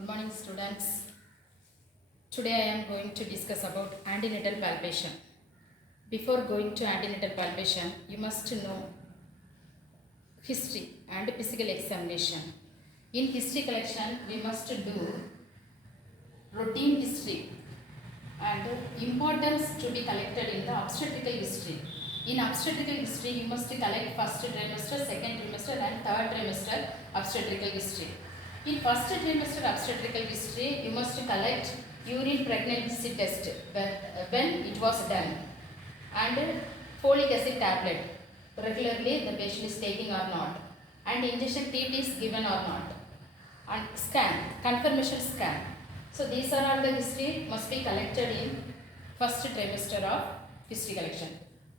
Good morning, students. Today I am going to discuss about antenatal palpation. Before going to antenatal palpation, you must know history and physical examination. In history collection, we must do routine history and importance to be collected in the obstetrical history. In obstetrical history, you must collect first trimester, second trimester and third trimester obstetrical history. In first trimester obstetrical history, you must collect urine pregnancy test when it was done and folic acid tablet regularly the patient is taking or not, and injection TT is given or not, and scan, confirmation scan. So these are all the history must be collected in first trimester of history collection.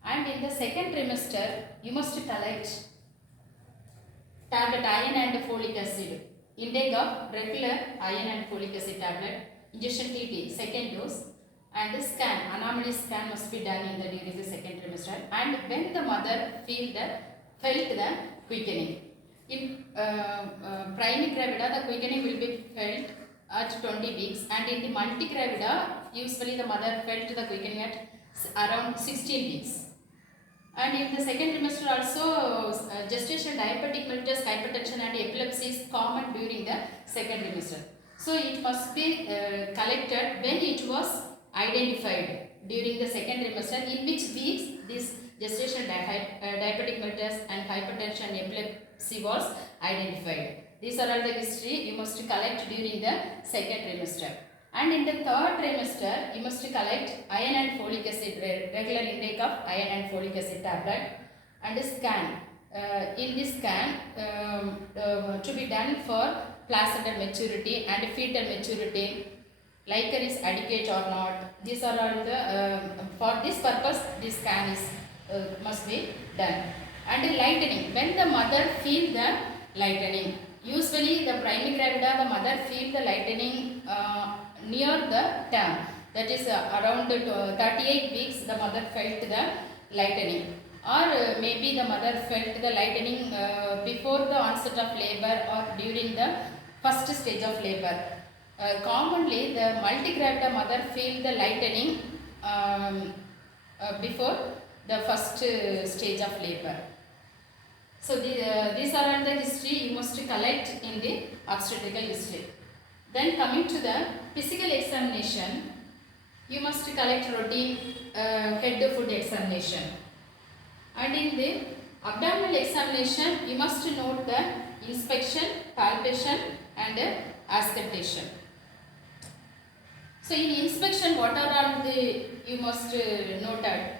And in the second trimester, you must collect tablet iron and folic acid, intake of regular iron and folic acid tablet, injection TT, second dose, and scan, anomaly scan must be done in the during the second trimester. And when the mother felt the quickening. In primigravida, the quickening will be felt at 20 weeks, and in the multigravida, usually the mother felt the quickening at around 16 weeks. And in the second trimester also, gestational diabetic mellitus, hypertension and epilepsy is common during the second trimester. So it must be collected when it was identified during the second trimester, in which weeks this gestational diabetic mellitus and hypertension and epilepsy was identified. These are all the history you must collect during the second trimester. And in the third trimester, you must collect iron and folic acid, regular intake of iron and folic acid tablet, and scan. In this scan, to be done for placental maturity and fetal maturity, liquor is adequate or not. These are all the, for this purpose, this scan is must be done. And lightening, when the mother feel the lightening, usually the primigravida, the mother feel the lightening near the term, that is around 38 weeks the mother felt the lightening, or maybe the mother felt the lightening before the onset of labor or during the first stage of labor. Commonly the multigravida mother feel the lightening before the first stage of labor. So these are all the history you must collect in the obstetrical history. Then coming to the physical examination, you must collect routine head foot examination. And in the abdominal examination, you must note the inspection, palpation and auscultation. So in inspection, what are all the you must note at?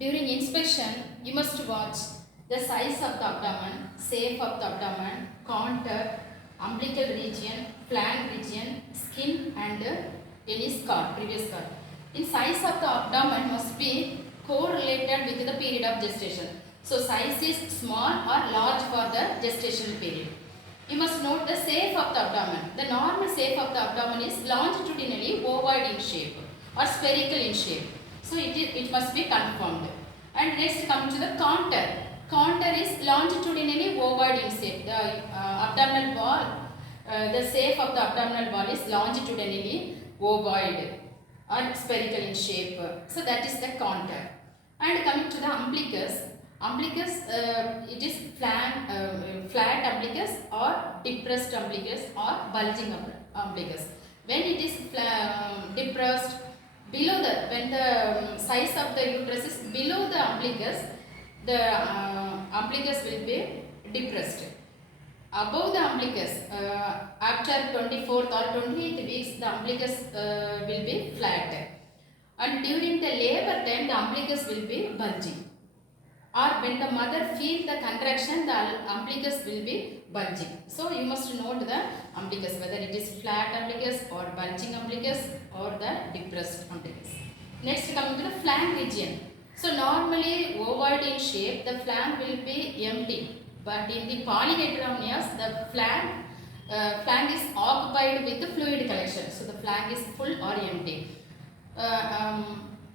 During inspection, you must watch the size of the abdomen, shape of the abdomen, contour, umbilical region, flank region, skin and any scar, previous scar. In size of the abdomen must be correlated with the period of gestation. So size is small or large for the gestational period. You must note the shape of the abdomen. The normal shape of the abdomen is longitudinally ovoid in shape or spherical in shape. So it must be confirmed. And next come to the contour. Contour is longitudinally ovoid in shape. The abdominal wall, the shape of the abdominal wall is longitudinally ovoid or spherical in shape. So that is the contour. And coming to the umbilicus. Umbilicus, it is flat umbilicus or depressed umbilicus or bulging umbilicus. When it is depressed, below the, when the size of the uterus is below the umbilicus, the umbilicus will be depressed. Above the umbilicus, after 24th or 28th weeks, the umbilicus will be flat. And during the labor time, the umbilicus will be bulging. Or when the mother feels the contraction, the umbilicus will be bulging. So you must note the umbilicus, whether it is flat umbilicus or bulging umbilicus or the depressed umbilicus. Next coming to the flank region. So normally ovoid in shape, the flank will be empty. But in the polyhydramnios, the flank is occupied with the fluid collection. So the flank is full or empty.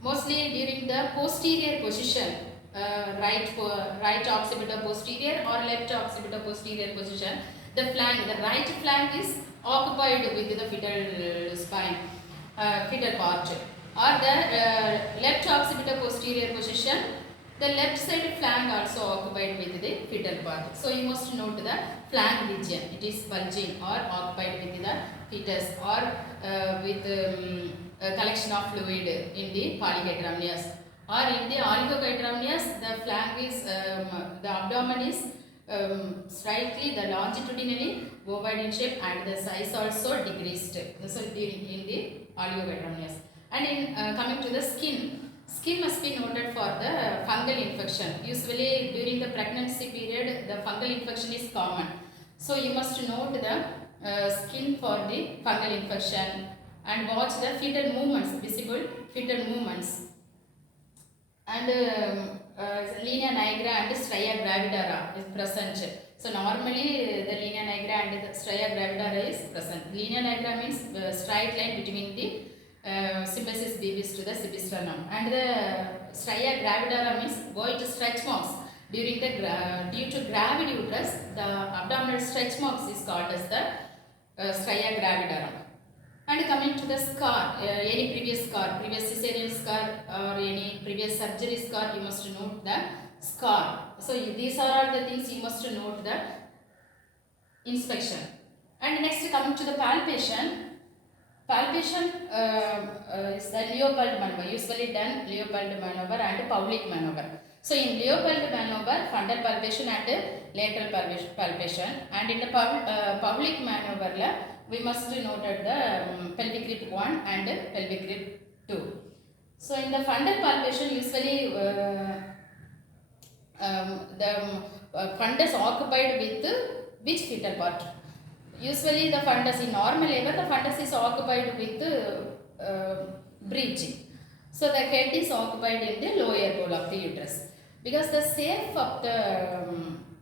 mostly during the posterior position, right occipital posterior or left occipital posterior position, the right flank is occupied with the fetal spine, fetal part, or the left occipital posterior position, the left side flank also occupied with the fetal part. So you must note the flank region, it is bulging or occupied with the fetus or with a collection of fluid in the polyhydramnios, or in the oligohydramnios the flank is the abdomen is slightly the longitudinally ovoid in shape and the size also decreased. So in the oligohydramnios. And in coming to the skin must be noted for the fungal infection. Usually during the pregnancy period the fungal infection is common. So you must note the skin for the fungal infection and watch the fetal movements, visible fetal movements. And linea nigra and stria gravidara is present. So normally the linea nigra and the stria gravidara is present. Linea nigra means straight line between the symphysis brevis to the cibisternum, and the stria gravidara means white stretch marks during the due to gravid uterus. The abdominal stretch marks is called as the stria gravidara. And coming to the scar, any previous scar, previous cesarean scar or any previous surgery scar, you must note the scar. So these are all the things you must note the inspection. And next coming to the palpation. Palpation is the Leopold maneuver, usually done Leopold maneuver and Pavlik maneuver. So in Leopold maneuver, frontal palpation and lateral palpation, and in the Pavlik maneuver, we must note the pelvic grip 1 and pelvic grip 2. So in the fundus palpation, usually the fundus occupied with which fetal part? Usually the fundus in normal labor, the fundus is occupied with breech. So the head is occupied in the lower bowl of the uterus. Because the safe of the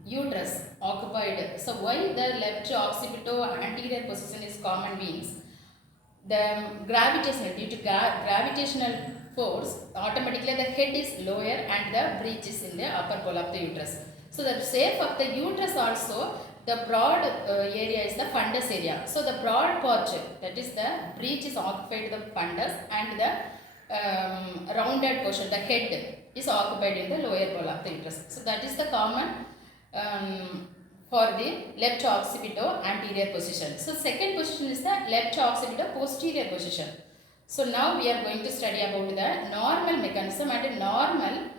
uterus occupied, so why the left occipital anterior position is common means the gravitational, due to gravitational force, automatically the head is lower and the breech is in the upper bowl of the uterus. So the safe of the uterus also, the broad area is the fundus area. So the broad portion, that is the breech is occupied the fundus, and the rounded portion, the head is occupied in the lower bowl of the uterus. So that is the common for the left occipital anterior position. So second position is the left occipital posterior position. So now we are going to study about the normal mechanism and normal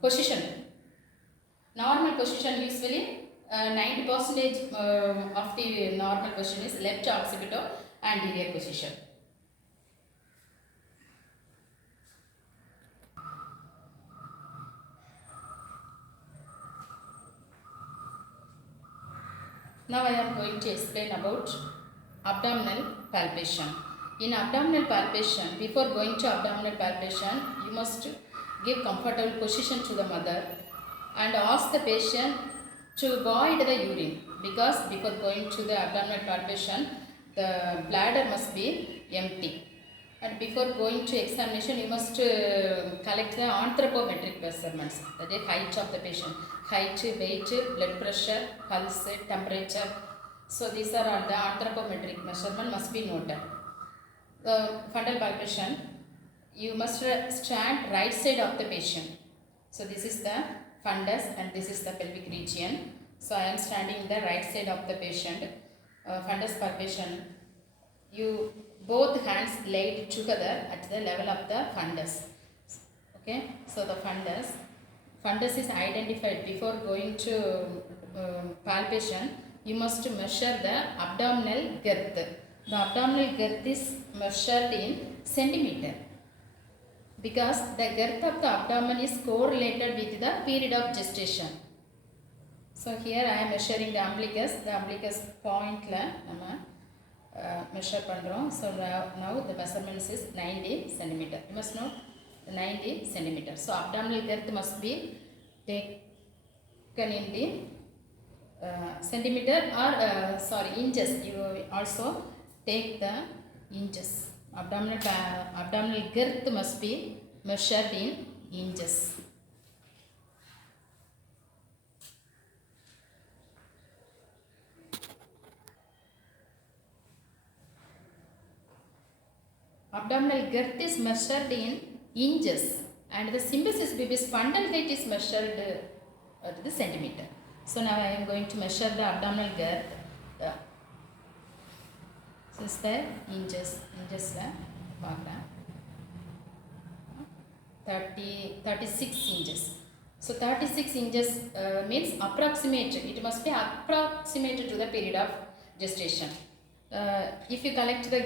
position. Normal position usually 90% of the normal position is left occipital anterior position. Now I am going to explain about abdominal palpation. In abdominal palpation, before going to abdominal palpation, you must give comfortable position to the mother and ask the patient to avoid the urine, because before going to the abdominal palpation, the bladder must be empty. And before going to examination, you must collect the anthropometric measurements, that is height of the patient, height, weight, blood pressure, pulse, temperature. So these are all the anthropometric measurement must be noted. The fundal palpation, you must stand right side of the patient. So this is the fundus and this is the pelvic region. So I am standing the right side of the patient. Fundus palpation, you both hands laid together at the level of the fundus. Okay, so the fundus is identified before going to palpation. You must measure the abdominal girth. The abdominal girth is measured in centimeter, because the girth of the abdomen is correlated with the period of gestation. So here I am measuring the umbilicus point measure pandrom. So now the measurements is 90 centimeter. You must know 90 centimeter. So abdominal girth must be taken in the centimeter or inches. You also take the inches. abdominal girth must be measured in inches. Abdominal girth is measured in inches and the symphysis pubis fundal height is measured at the centimeter. So now I am going to measure the abdominal girth. This is the inches la 36 inches. So 36 inches means approximate. It must be approximate to the period of gestation. If you collect the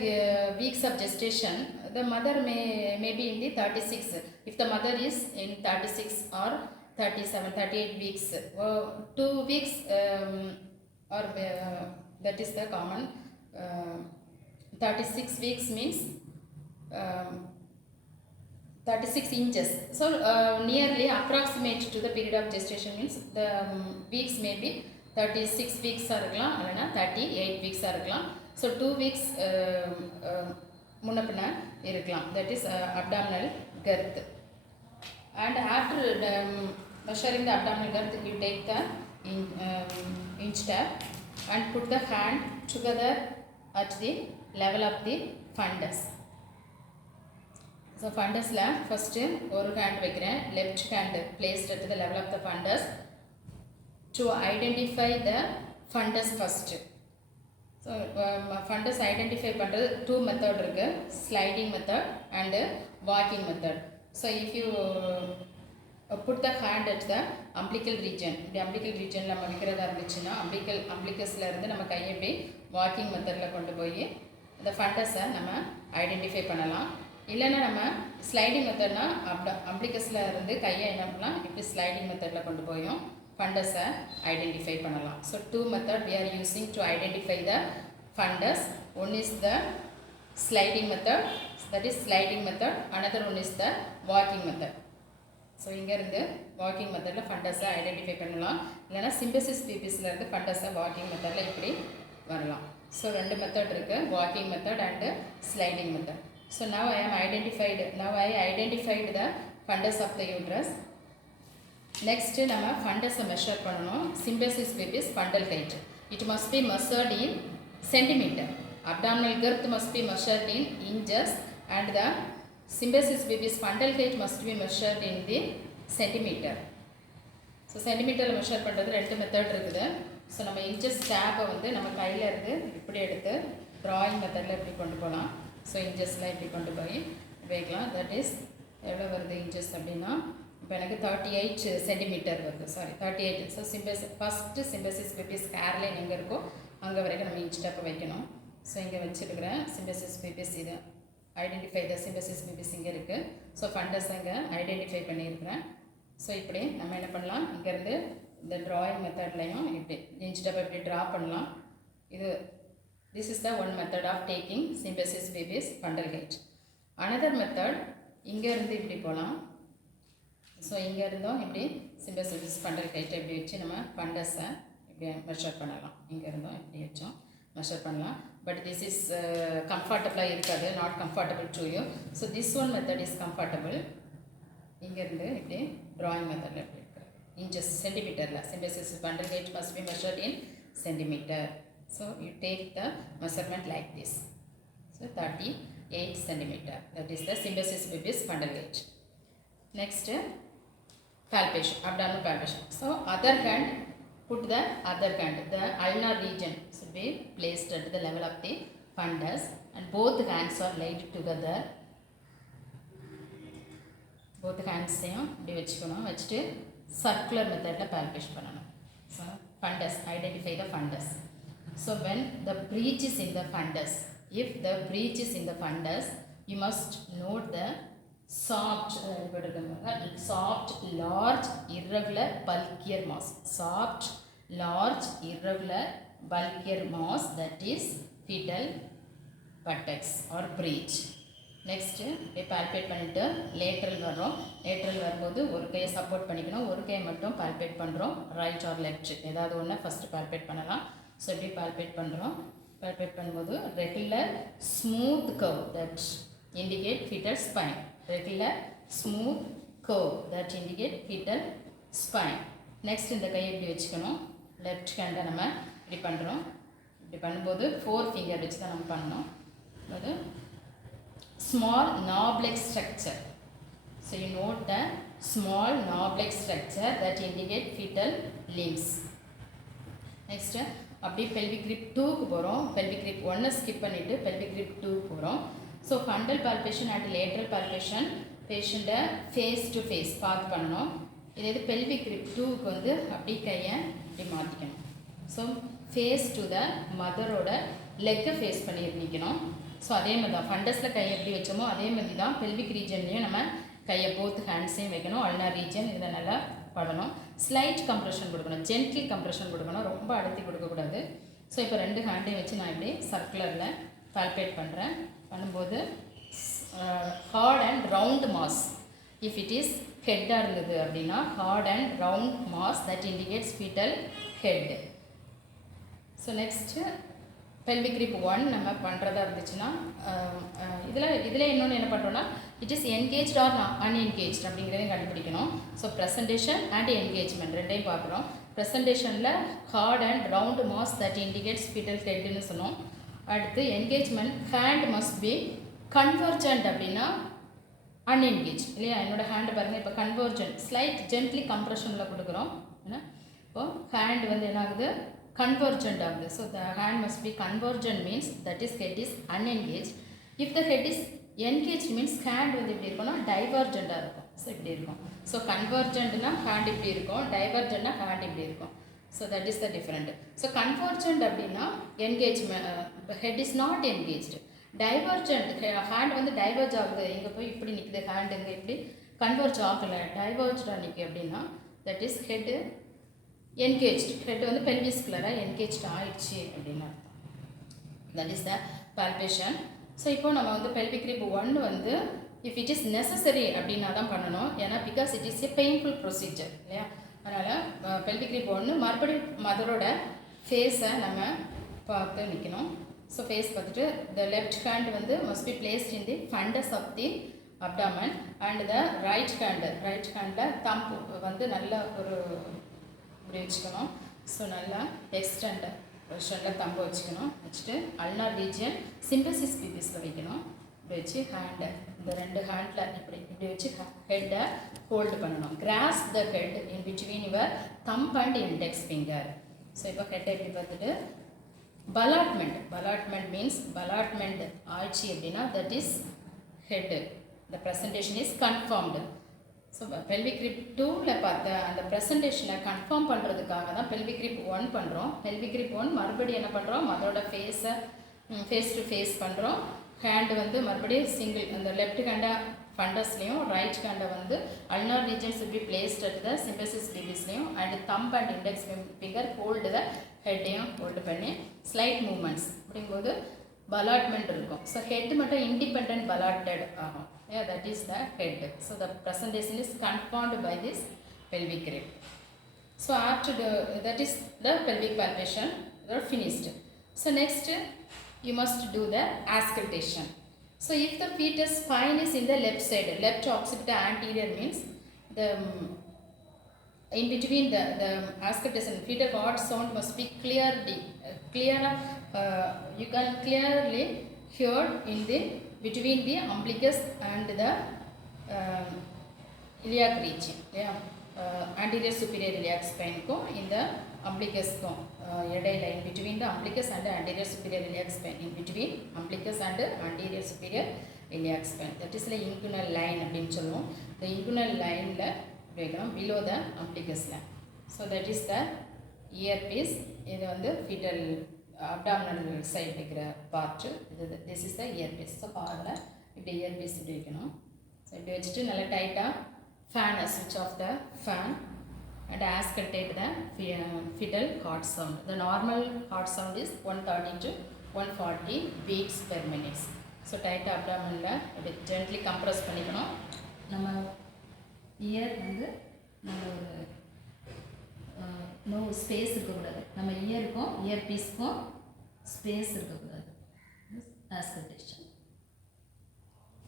weeks of gestation, the mother may be in the 36. If the mother is in 36 or 37, 38 weeks, 2 weeks or that is the common. 36 weeks means 36 inches. So nearly approximate to the period of gestation means the weeks may be 36 weeks irukkalam allana 38 weeks irukkalam. So 2 weeks munapna irukkalam. That is abdominal girth. And after measuring the abdominal girth, you take the inch tab and put the hand together at the level of the fundus. So fundus la first one hand vekiren, left hand placed at the level of the fundus to identify the fundus first. So fundus identify பண்றது two method இருக்கு, sliding method and walking method. So if you put the hand at the umbilical region, the umbilical region நம்ம வைக்கிறதா இருந்துச்சுன்னா umbilicusல இருந்து நம்ம கையை இப்படி walking methodல கொண்டு போய் இந்த ஃபண்டஸை நம்ம ஐடென்டிஃபை பண்ணலாம். இல்லைன்னா நம்ம ஸ்லைடிங் மெத்தட்னா umbilicusல இருந்து கையை என்ன பண்ணலாம், இப்படி ஸ்லைடிங் மெத்தடில் கொண்டு போயும் ஃபண்டஸை ஐடென்டிஃபை பண்ணலாம். ஸோ 2 method we are using to identify the fundus. One is the sliding method, that is sliding method. Another one is the walking method. So இங்கேருந்து வாக்கிங் மெத்தடில் ஃபண்டஸை ஐடென்டிஃபை பண்ணலாம். இல்லைனா சிம்பசிஸ் பீபிஸில் இருந்து ஃபண்டஸை வாக்கிங் மெத்தடில் இப்படி வரலாம். ஸோ 2 மெத்தட் இருக்குது, walking method and sliding method. So now I identified the fundus of the uterus. Next நம்ம ஃபண்டஸை மெஷர் பண்ணணும். Symphysis pubis fundal height, it must be measured in centimetre. Abdominal girth must be measured in inches and the symphysis pubis fundal height must be measured in the centimeter. So சென்டிமீட்டரில் measure பண்ணுறது 2 method இருக்குது. ஸோ நம்ம இன்ச்சஸ் டேப்பை வந்து நம்ம கையில் இருந்து இப்படி எடுத்து ட்ராயிங் மெத்தடில் இப்படி கொண்டு போகலாம். ஸோ இன்ச்சஸில் இப்படி கொண்டு போய் வைக்கலாம். தட் இஸ் எவ்வளோ வருது இன்ச்சஸ் அப்படின்னா, இப்போ எனக்கு 38 சென்டிமீட்டர் வருது, sorry 38. So first symphysis pubis hairline எங்கே இருக்கோ அங்கே வரைக்கும் நம்ம இன்ச் டேப்பை வைக்கணும். ஸோ இங்கே வச்சுருக்கிறேன் சிம்பசிஸ் பீபிஸ், இது ஐடென்டிஃபை த சிம்பசிஸ் பீபிஸ் இங்கே இருக்குது. ஸோ ஃபண்டஸ் இங்கே ஐடென்டிஃபை பண்ணியிருக்கிறேன். ஸோ இப்படி நம்ம என்ன பண்ணலாம், இங்கேருந்து இந்த ட்ராயிங் மெத்தட்லையும் இப்படி இன்ச் டப்பை இப்படி ட்ரா பண்ணலாம். This is the one method of taking symphysis pubis fundal height. Another method, இங்கேருந்து இப்படி போகலாம். ஸோ இங்கேருந்தும் இப்படி சிம்பசிஸ் ஃபண்டல் ஹைட்டை இப்படி வச்சு நம்ம ஃபண்டஸை இப்படி மெஷர் பண்ணலாம். இங்கேருந்தும் இப்படி வச்சோம் மெஷர் பண்ணலாம். பட் திஸ் இஸ் கம்ஃபர்டபுளாக இருக்காது, not comfortable to you. So this one method is comfortable. இங்கேருந்து இப்படி ட்ராயிங் மெத்தடில் எப்படி இருக்கிறது இன்ச்சஸ் சென்டிமீட்டரில் symphysis fundal height must be measured in centimetre. So you take the measurement like this. So 38 centimeter, that is the symphysis pubis fundal height. Next, palpation, abdominal palpation. So other hand, put the other hand, the ulnar region should be placed at the level of the fundus and both hands are laid together. Both hands இப்படி வச்சுக்கணும். வச்சுட்டு சர்க்குலர் மெத்தடில் பால்பேஷன் பண்ணணும். So fundus, identify the fundus. So when the breach is in the fundus, if the breach is in the fundus, you must note the soft, large, irregular, bulkier mass. Soft, large, irregular, bulkier mass, that is fetal buttocks or breach. Next இப்படி பால்பேட் பண்ணிவிட்டு லேட்ரல் வர்றோம். லேட்ரல் வரும்போது ஒரு கையை சப்போர்ட் பண்ணிக்கணும், ஒரு கையை மட்டும் பால்பேட் பண்ணுறோம். ரைட் ஆர் லெஃப்ட் ஏதாவது ஒன்று ஃபஸ்ட்டு பால்பேட் பண்ணலாம். ஸோ இப்படி பால்பேட் பண்ணுறோம். palpate பண்ணும்போது regular smooth curve that indicate fetal spine. Regular smooth curve that indicate fetal spine. Next இந்த கையை இப்படி வச்சுக்கணும். லெஃப்ட் ஹேண்டை நம்ம இப்படி பண்ணுறோம். இப்படி பண்ணும்போது 4 ஃபிங்கர் வச்சு தான் நம்ம பண்ணணும். அது small knob-like structure. So you note the small knob-like structure that indicate fetal limbs. Next அப்படியே pelvic grip 2க்கு போகிறோம். pelvic grip 1 ஸ்கிப் பண்ணிவிட்டு pelvic grip 2க்கு போகிறோம். ஸோ ஃபண்டல் palpation and lateral palpation பேஷண்ட்டை ஃபேஸ் டு ஃபேஸ் பார்த்து பண்ணணும். இது pelvic grip 2க்கு வந்து அப்படியே கையை இப்படி மாற்றிக்கணும். ஸோ ஃபேஸ் டு த மதரோட லெக்கை ஃபேஸ் பண்ணி நிற்கணும். ஸோ அதே மாதிரி தான் ஃபண்டஸில் கையை எப்படி வச்சோமோ அதே மாதிரி தான் பெல்விக் ரீஜன்லேயும் நம்ம கையை போத் ஹேண்ட்ஸையும் வைக்கணும். அல்னார் ரீஜன் இதில் நல்லா படணும். ஸ்லைட் கம்ப்ரெஷன் கொடுக்கணும், ஜென்டில் கம்ப்ரெஷன் கொடுக்கணும், ரொம்ப அழுத்தி கொடுக்கக்கூடாது. ஸோ இப்போ 2 ஹேண்டையும் வச்சு நான் இப்படி சர்க்குலரில் பால்பேட் பண்ணுறேன். பண்ணும்போது hard and round mass, if it is ஹெட்டாக இருந்தது அப்படின்னா hard and round mass that indicates fetal head. So next pelvic grip 1 நம்ம பண்ணுறதா இருந்துச்சுன்னா இதில் இன்னொன்று என்ன பண்ணுறோன்னா it is engaged or unengaged அப்படிங்கிறதையும் கண்டுபிடிக்கணும். ஸோ ப்ரெசன்டேஷன் அண்ட் என்கேஜ்மெண்ட் ரெண்டையும் பார்க்குறோம். ப்ரெசன்டேஷனில் hard and round mass that indicates fetal ஹெட்னு சொன்னோம். அடுத்து engagement hand must be convergent அப்படின்னா அன்என்கேஜ் இல்லையா. என்னோடய ஹேண்டு பாருங்கள், இப்போ கன்வர்ஜென்ட் ஸ்லைட் ஜென்ட்லி கம்ப்ரெஷனில் கொடுக்குறோம். ஏன்னா இப்போது ஹேண்ட் வந்து என்ன ஆகுது, convergent of this. So the hand must be convergent means that is head is unengaged. If the head is engaged means hand வந்து இப்படி இருக்கும்னா divergent இருக்கும். ஸோ இப்படி இருக்கும். ஸோ கன்வர்ஜென்ட்னா ஹேண்ட் இப்படி இருக்கும், டைவர்ஜென்ட்னா ஹேண்ட் இப்படி இருக்கும். So that is the different. So convergent அப்படின்னா engagement head is not engaged. Divergent hand வந்து டைவர்ஜ் ஆகுது, இங்கே போய் இப்படி நிற்குது, ஹேண்ட் இங்கே இப்படி கன்வர்ஜ் ஆகலை, டைவர்ஜாக நிற்கு அப்படின்னா that is head engaged. Head வந்து பெல்விஸ்குலராக என்கேஜ்டு ஆயிடுச்சு அப்படின்னு அர்த்தம். That is the palpation. So இப்போ நம்ம வந்து pelvic grip 1 வந்து இஃப் இட் இஸ் நெசசரி அப்படின்னா தான் பண்ணணும். ஏன்னா because it is a painful procedure இல்லையா. அதனால் pelvic grip 1 மறுபடியும் மதரோட ஃபேஸை நம்ம பார்த்து நிற்கணும். ஸோ ஃபேஸ் பார்த்துட்டு த லெஃப்ட் ஹேண்ட் வந்து must be placed in the fundus of the abdomen and the right ஹேண்டில் தம்ப் வந்து நல்ல ஒரு இப்படி வச்சுக்கணும். ஸோ நல்லா எக்ஸ்டெண்ட் பொசிஷனில் தம்பு வச்சுக்கணும். வச்சுட்டு அல்னார் ரீஜியன் சிம்பசிஸ் பிபிஸில் வைக்கணும். இப்படி வச்சு ஹேண்டை இந்த 2 ஹேண்டில் இப்படி வச்சு ஹெட்டை ஹோல்டு பண்ணணும். Cross the head in between your thumb and index finger. So இப்போ ஹெட்டை இப்படி பார்த்துட்டு பலாட்மெண்ட் மீன்ஸ் பலாட்மெண்ட் ஆச்சு அப்படின்னா that is head. The presentation is confirmed. So pelvic grip 2ல் பார்த்த அந்த ப்ரெசன்டேஷனை கன்ஃபார்ம் பண்ணுறதுக்காக தான் pelvic grip 1 பண்ணுறோம். pelvic grip 1 மறுபடியும் என்ன பண்ணுறோம், அதோட ஃபேஸை ஃபேஸ் டு ஃபேஸ் பண்ணுறோம். ஹேண்டு வந்து மறுபடியும் சிங்கிள் அந்த லெஃப்ட் ஹேண்டை ஃபண்டஸ்லேயும் ரைட் ஹேண்டை வந்து அல்னார் ரீஜன்ஸ் இப்படி பிளேஸ்ட் அட் த சிம்பசிஸ் பிபிஸ்லேயும் and thumb and index finger hold the ஹெட்டையும் ஹோல்டு பண்ணி ஸ்லைட் மூமெண்ட்ஸ் அப்படிங்கும்போது பலாட்மெண்ட் இருக்கும். ஸோ ஹெட் மட்டும் இண்டிபெண்ட் பலாட்டட் ஆகும். Yeah, that is the head. So the presentation is confirmed by this pelvic grip. So after that is the pelvic palpation, they are finished. So next you must do the auscultation. So if the fetus spine is in the left side, left occipital anterior means the in between the auscultation fetal heart sound must be clear. You can clearly hear in the between the umbilicus and the iliac region. Yeah, anterior superior iliac spine ko in the umbilicus ko இடையில in between the umbilicus and the anterior superior iliac spine, in between umbilicus and anterior superior iliac spine, that is the inguinal line அப்படினு சொல்லுவோம். the inguinal lineல வைக்கணும் below the umbilicusல. so that is the earpiece. இது வந்து fetal abdominal side வைக்கிற பார்ட். இது this is the earpiece. So பாருங்கள் இப்படி earpiece இப்படி வைக்கணும். ஸோ இப்படி வச்சுட்டு நல்லா டைட்டாக ஃபேனை switch off the fan and auscultate the fetal heart sound. The normal heart sound is 130 to 140 beats per minute. ஸோ டைட்டாக அப்டாமினில் இப்படி ஜென்ட்லி கம்ப்ரெஸ் பண்ணிக்கணும். நம்ம இயர் வந்து நம்ம ஒரு நோ ஸ்பேஸ் இருக்கக்கூடாது. நம்ம இயருக்கும் இயர் பீஸ்க்கும் ஸ்பேஸ் இருக்கக்கூடாது. Auscultation.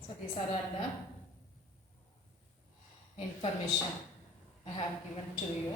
So these are all the information I have given to you.